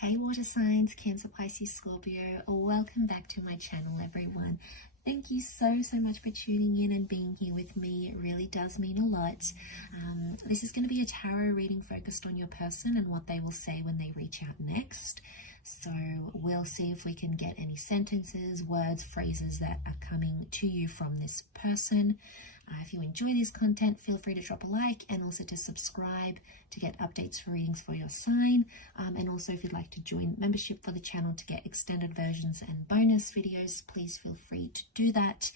Hey water signs, Cancer, Pisces, Scorpio, welcome back to my channel everyone. Thank you so much for tuning in and being here with me. It really does mean a lot. This is going to be a tarot reading focused on your person and what they will say when they reach out next. So we'll see if we can get any sentences, words, phrases that are coming to you from this person. If you enjoy this content, feel free to drop a like and also to subscribe to get updates for readings for your sign. And also if you'd like to join membership for the channel to get extended versions and bonus videos, please feel free to do that.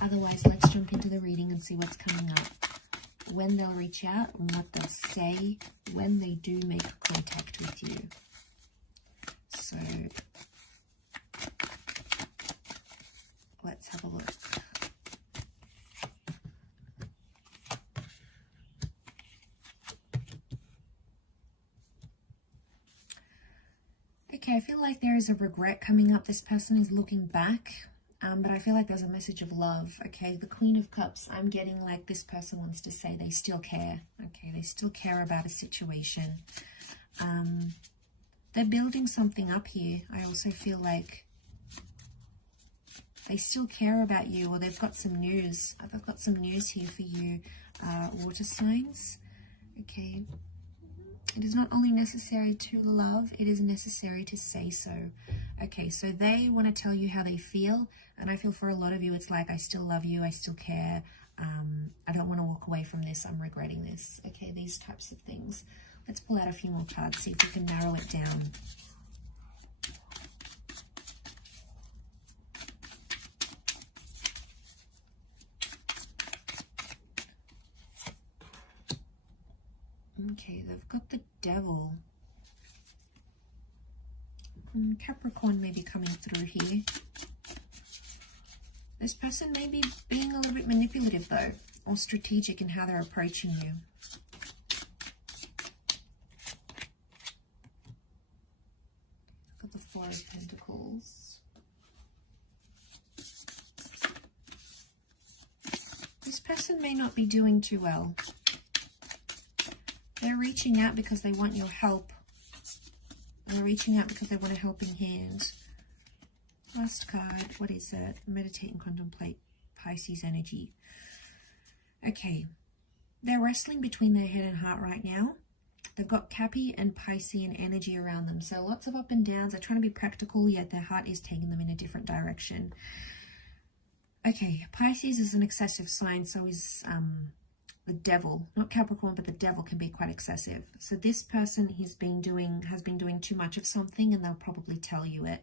Otherwise, let's jump into the reading and see what's coming up, when they'll reach out and what they'll say when they do make contact with you. So let's have a look. Okay, I feel like there is a regret coming up. This person is looking back, but I feel like there's a message of love. Okay, the Queen of Cups, I'm getting like this person wants to say they still care. Okay, they still care about a situation. They're building something up here. I also feel like they still care about you, or they've got some news. I've got some news here for you, water signs. Okay. It is not only necessary to love, it is necessary to say so. Okay, so they want to tell you how they feel, and I feel for a lot of you, it's like, I still love you, I still care, I don't want to walk away from this, I'm regretting this. Okay, these types of things. Let's pull out a few more cards, see if we can narrow it down. Okay, they've got the Devil. Capricorn may be coming through here. This person may be being a little bit manipulative though, or strategic in how they're approaching you. Got the Four of Pentacles. This person may not be doing too well. They're reaching out because they want your help. They're reaching out because they want a helping hand. Last card, what is it? Meditate and contemplate, Pisces energy. Okay, they're wrestling between their head and heart right now. They've got Cappy and Piscean energy around them. So lots of up and downs. They're trying to be practical, yet their heart is taking them in a different direction. Okay, Pisces is an excessive sign, so is the Devil, not Capricorn, but the Devil can be quite excessive. So this person has been doing too much of something, and they'll probably tell you it.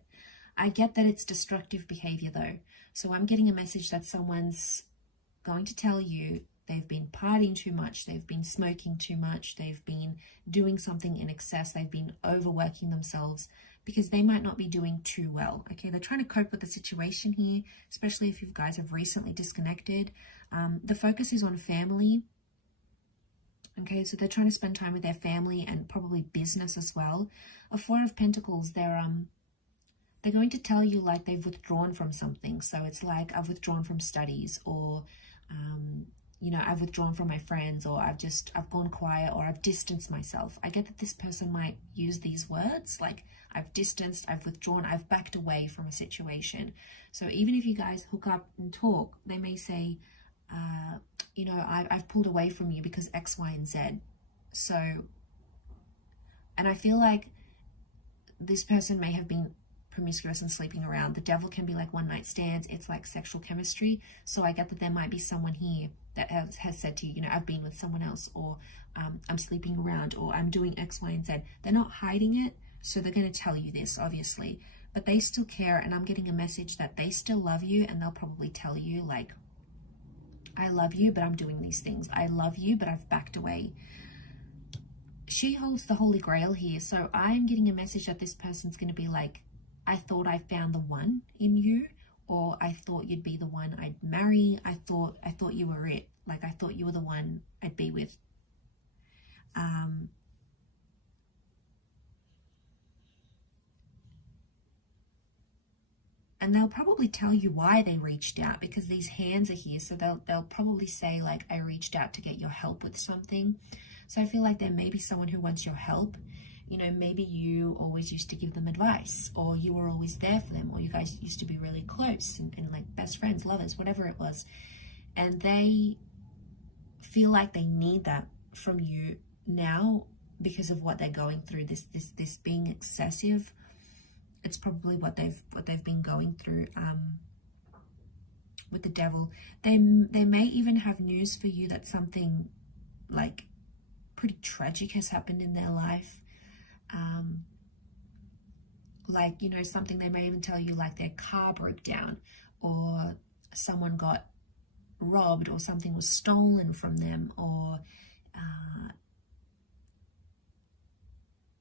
I get that it's destructive behavior though. So I'm getting a message that someone's going to tell you they've been partying too much, they've been smoking too much, they've been doing something in excess, they've been overworking themselves because they might not be doing too well. Okay, they're trying to cope with the situation here, especially if you guys have recently disconnected. The focus is on family. Okay, so they're trying to spend time with their family and probably business as well. A Four of Pentacles, they're going to tell you like they've withdrawn from something. So it's like, I've withdrawn from studies, or you know, I've withdrawn from my friends, or I've gone quiet, or I've distanced myself. I get that this person might use these words like, I've distanced, I've withdrawn, I've backed away from a situation. So even if you guys hook up and talk, they may say, you know, I've pulled away from you because X, Y, and Z. So, and I feel like this person may have been promiscuous and sleeping around. The Devil can be like one night stands. It's like sexual chemistry. So I get that there might be someone here that has said to you, you know, I've been with someone else, or I'm sleeping around, or I'm doing X, Y, and Z. They're not hiding it. So they're going to tell you this, obviously, but they still care. And I'm getting a message that they still love you, and they'll probably tell you like, I love you, but I'm doing these things. I love you, but I've backed away. She holds the Holy Grail here. So I'm getting a message that this person's going to be like, I thought I found the one in you, or I thought you'd be the one I'd marry. I thought you were it. Like, I thought you were the one I'd be with. And they'll probably tell you why they reached out, because these hands are here. So they'll probably say like, I reached out to get your help with something. So I feel like there may be someone who wants your help. You know, maybe you always used to give them advice, or you were always there for them, or you guys used to be really close and like best friends, lovers, whatever it was. And they feel like they need that from you now because of what they're going through, this being excessive. It's probably what they've been going through with the devil. They may even have news for you that something like pretty tragic has happened in their life. Like, you know, something they may even tell you, like their car broke down, or someone got robbed, or something was stolen from them, or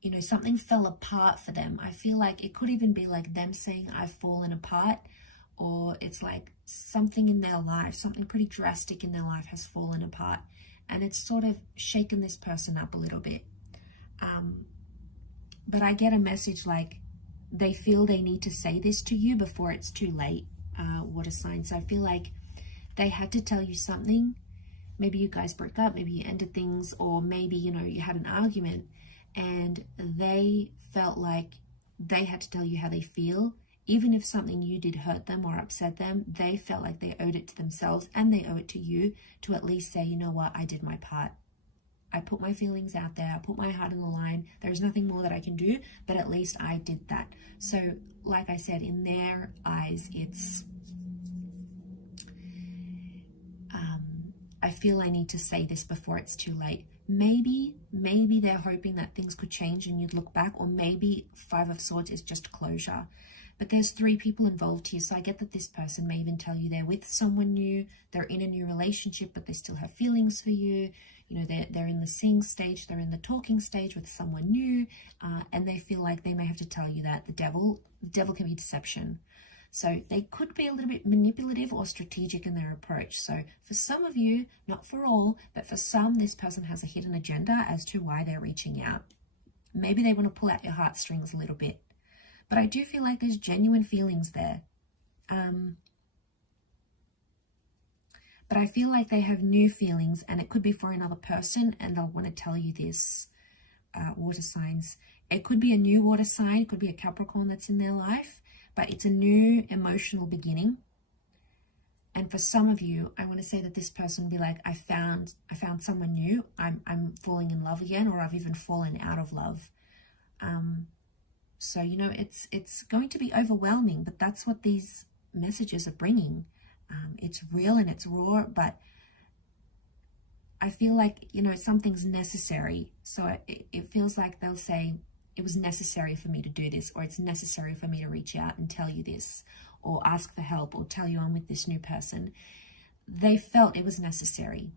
you know, something fell apart for them. I feel like it could even be like them saying, I've fallen apart, or it's like something in their life, something pretty drastic in their life has fallen apart, and it's sort of shaken this person up a little bit. But I get a message like they feel they need to say this to you before it's too late, water signs. So I feel like they had to tell you something. Maybe you guys broke up, maybe you ended things, or maybe, you know, you had an argument, and they felt like they had to tell you how they feel. Even if something you did hurt them or upset them, they felt like they owed it to themselves, and they owe it to you to at least say, you know what, I did my part. I put my feelings out there. I put my heart on the line. There's nothing more that I can do, but at least I did that. So, like I said, in their eyes, it's, I feel I need to say this before it's too late. Maybe they're hoping that things could change and you'd look back, or maybe Five of Swords is just closure. But there's 3 people involved here, so I get that this person may even tell you they're with someone new, they're in a new relationship, but they still have feelings for you. You know, they're in the seeing stage, they're in the talking stage with someone new, and they feel like they may have to tell you that the devil can be deception. So they could be a little bit manipulative or strategic in their approach. So for some of you, not for all, but for some, this person has a hidden agenda as to why they're reaching out. Maybe they want to pull out your heartstrings a little bit. But I do feel like there's genuine feelings there. But I feel like they have new feelings, and it could be for another person, and they'll want to tell you this, water signs. It could be a new water sign, it could be a Capricorn that's in their life, but it's a new emotional beginning. And for some of you, I want to say that this person will be like, I found someone new, I'm falling in love again, or I've even fallen out of love. So, you know, it's going to be overwhelming, but that's what these messages are bringing. It's real and it's raw, but I feel like, you know, something's necessary. So it feels like they'll say, it was necessary for me to do this, or it's necessary for me to reach out and tell you this, or ask for help, or tell you I'm with this new person. They felt it was necessary.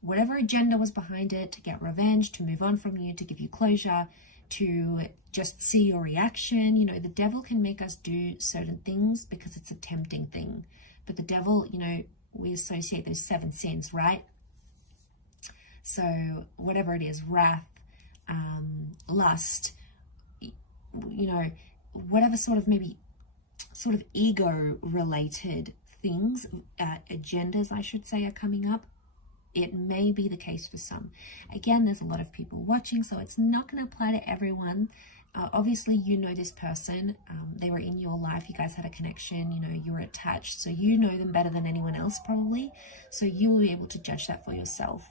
Whatever agenda was behind it, to get revenge, to move on from you, to give you closure, to just see your reaction. You know, the devil can make us do certain things because it's a tempting thing. But the devil, you know, we associate those 7 sins, right? So whatever it is, wrath, lust, you know, whatever sort of maybe sort of ego related things, agendas, I should say, are coming up. It may be the case for some. Again, there's a lot of people watching, so it's not going to apply to everyone. Obviously, you know this person. They were in your life. You guys had a connection. You know, you were attached. So you know them better than anyone else probably. So you will be able to judge that for yourself.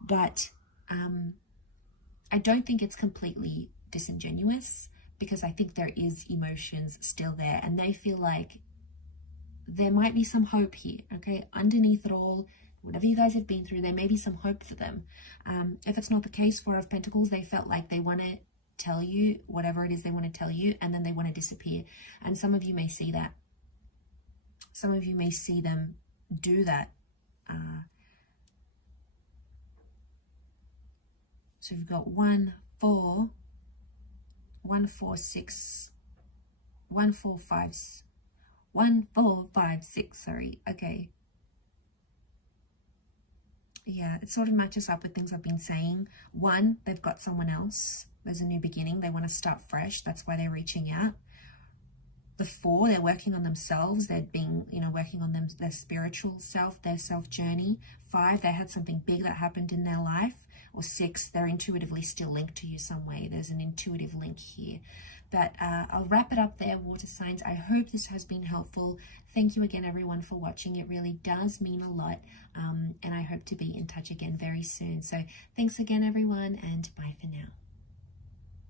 But I don't think it's completely disingenuous, because I think there is emotions still there. And they feel like there might be some hope here, okay? Underneath it all, whatever you guys have been through, there may be some hope for them. If it's not the case, 4 of Pentacles, they felt like they want to tell you whatever it is they want to tell you, and then they want to disappear. And some of you may see that. Some of you may see them do that. So we've got 1, 4, 1, 4, 6, 1, 4, 5, 1, 4, 5, 6, sorry. Okay. Yeah, it sort of matches up with things I've been saying. 1, they've got someone else. There's a new beginning. They want to start fresh. That's why they're reaching out. The 4, they're working on themselves. They're being, you know, working on their spiritual self, their self journey. 5, they had something big that happened in their life. or 6, they're intuitively still linked to you some way. There's an intuitive link here. But I'll wrap it up there, water signs. I hope this has been helpful. Thank you again, everyone, for watching. It really does mean a lot. And I hope to be in touch again very soon. So thanks again, everyone, and bye for now.